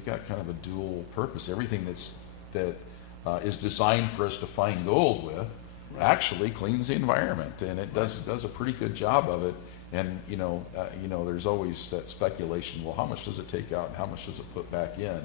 we've got kind of a dual purpose. Everything that is designed for us to find gold with actually cleans the environment, and it does a pretty good job of it. And there's always that speculation. Well, how much does it take out, and how much does it put back in?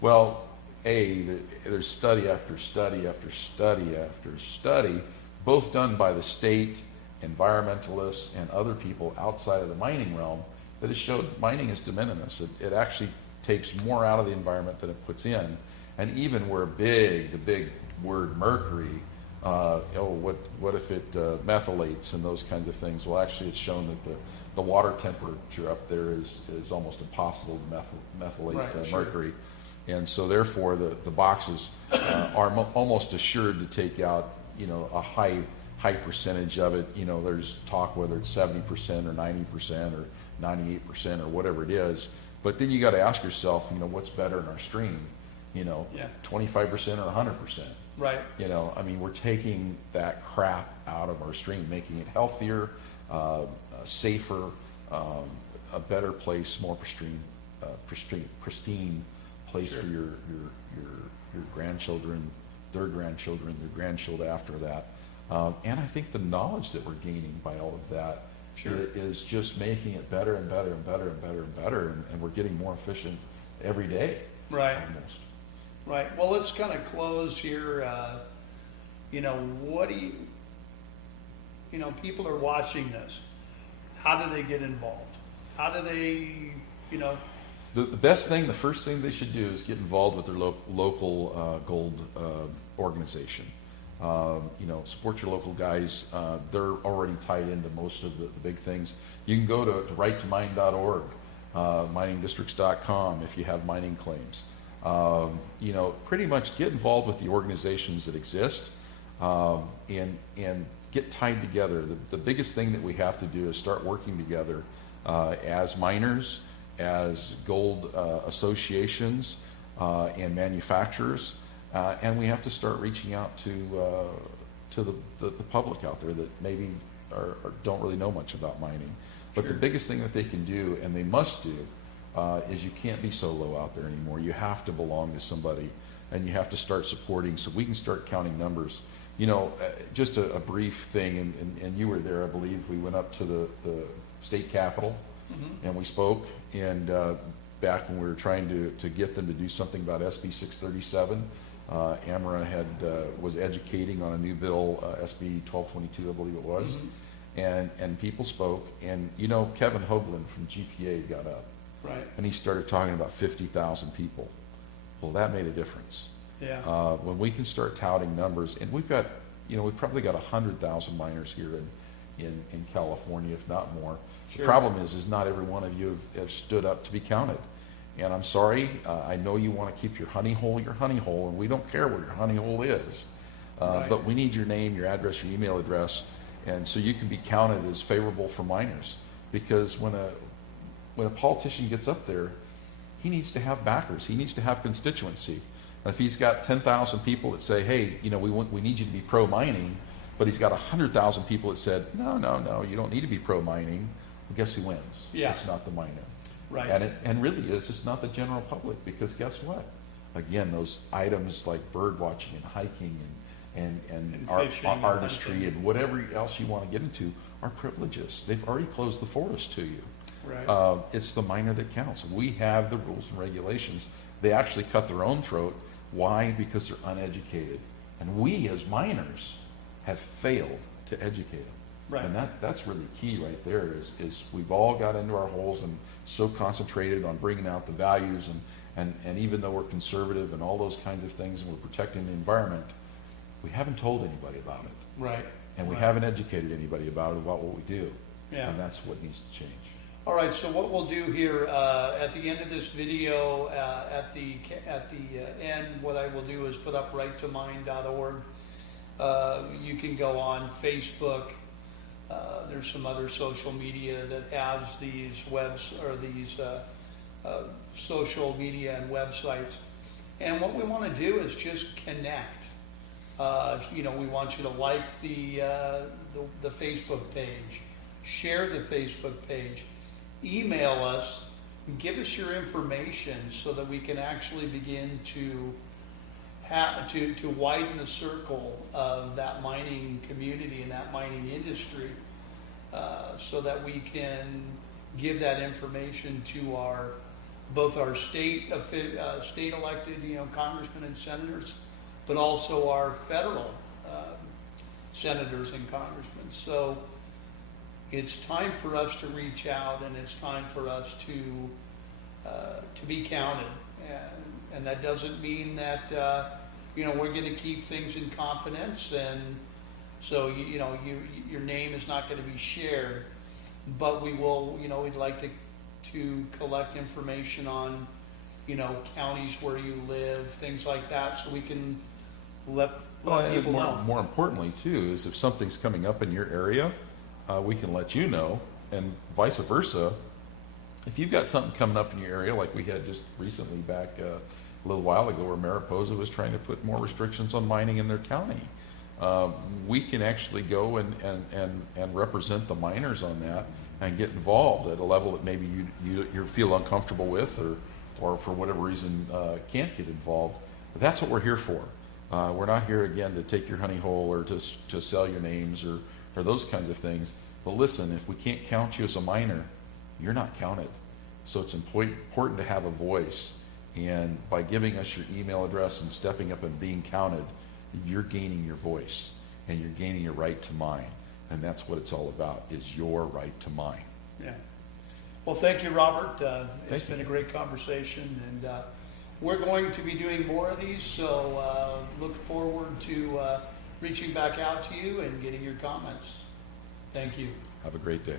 Well, there's study after study after study after study, both done by the state, environmentalists, and other people outside of the mining realm, that has showed mining is de minimis. It actually takes more out of the environment than it puts in. And even where the big word mercury, what if it methylates and those kinds of things? Well, actually it's shown that the water temperature up there is almost impossible to methylate mercury. And so therefore the boxes are almost assured to take out, a high percentage of it. There's talk whether it's 70% or 90% or 98% or whatever it is. But then you got to ask yourself, what's better in our stream? 25% or 100%. Right. We're taking that crap out of our stream, making it healthier, safer, a better place, more pristine place for your grandchildren, their grandchildren, their grandchildren after that. And I think the knowledge that we're gaining by all of that is just making it better and better and better and better and better, and we're getting more efficient every day. Right. Almost. Right. Well, let's kind of close here. What do people are watching this. How do they get involved? How do they, The best thing, the first thing they should do is get involved with their local gold organization. Support your local guys. They're already tied into most of the big things. You can go to rightomine.org, miningdistricts.com if you have mining claims. Pretty much get involved with the organizations that exist, and get tied together. The biggest thing that we have to do is start working together as miners, as gold associations, and manufacturers, and we have to start reaching out to the public out there that maybe don't really know much about mining. But the biggest thing that they can do, and they must do, is you can't be solo out there anymore. You have to belong to somebody, and you have to start supporting so we can start counting numbers. Just a brief thing, and you were there, I believe. We went up to the state capitol, and we spoke, and back when we were trying to get them to do something about SB 637, Amara was educating on a new bill, SB 1222, I believe it was, and people spoke, and Kevin Hoagland from GPA got up. Right. And he started talking about 50,000 people. Well, that made a difference. Yeah. When we can start touting numbers, and we've got, we've probably got 100,000 miners here in California, if not more. The problem is not every one of you have stood up to be counted. And I'm sorry, I know you want to keep your honey hole, and we don't care what your honey hole is. But we need your name, your address, your email address, and so you can be counted as favorable for miners. Because when a politician gets up there, he needs to have backers. He needs to have constituency. And if he's got 10,000 people that say, hey, we need you to be pro-mining, but he's got 100,000 people that said, no, you don't need to be pro-mining, well, guess who wins? Yeah. It's not the miner. Right. And really, it's not the general public, because guess what? Again, those items like bird watching and hiking and artistry and whatever else you want to get into are privileges. They've already closed the forest to you. Right. It's the miner that counts. We have the rules and regulations. They actually cut their own throat. Why? Because they're uneducated. And we as miners have failed to educate them. Right. And that's really key right there is we've all got into our holes and so concentrated on bringing out the values and even though we're conservative and all those kinds of things and we're protecting the environment, we haven't told anybody about it. Right. And we haven't educated anybody about what we do. Yeah. And that's what needs to change. All right, so what we'll do here at the end of this video, at the end, what I will do is put up rightomine.org. You can go on Facebook. There's some other social media that has these social media and websites. And what we want to do is just connect. We want you to like the Facebook page, share the Facebook page. Email us give us your information so that we can actually begin to to widen the circle of that mining community and that mining industry, so that we can give that information to both our state elected, congressmen and senators, but also our federal senators and congressmen. So it's time for us to reach out, and it's time for us to be counted. And that doesn't mean that we're going to keep things in confidence, and so your name is not going to be shared. But we will, we'd like to collect information on, counties where you live, things like that, so we can let And people know. more importantly too, is if something's coming up in your area, we can let you know, and vice versa. If you've got something coming up in your area, like we had just recently back a little while ago, where Mariposa was trying to put more restrictions on mining in their county, we can actually go and represent the miners on that and get involved at a level that maybe you feel uncomfortable with, or for whatever reason can't get involved. But that's what we're here for. We're not here again to take your honey hole or to sell your names or those kinds of things. But listen, if we can't count you as a miner, you're not counted. So it's important to have a voice. And by giving us your email address and stepping up and being counted, you're gaining your voice and you're gaining your right to mine. And that's what it's all about, is your right to mine. Yeah. Well, thank you, Robert. It's Thank been you. a great conversation, and we're going to be doing more of these, so look forward to reaching back out to you and getting your comments. Thank you. Have a great day.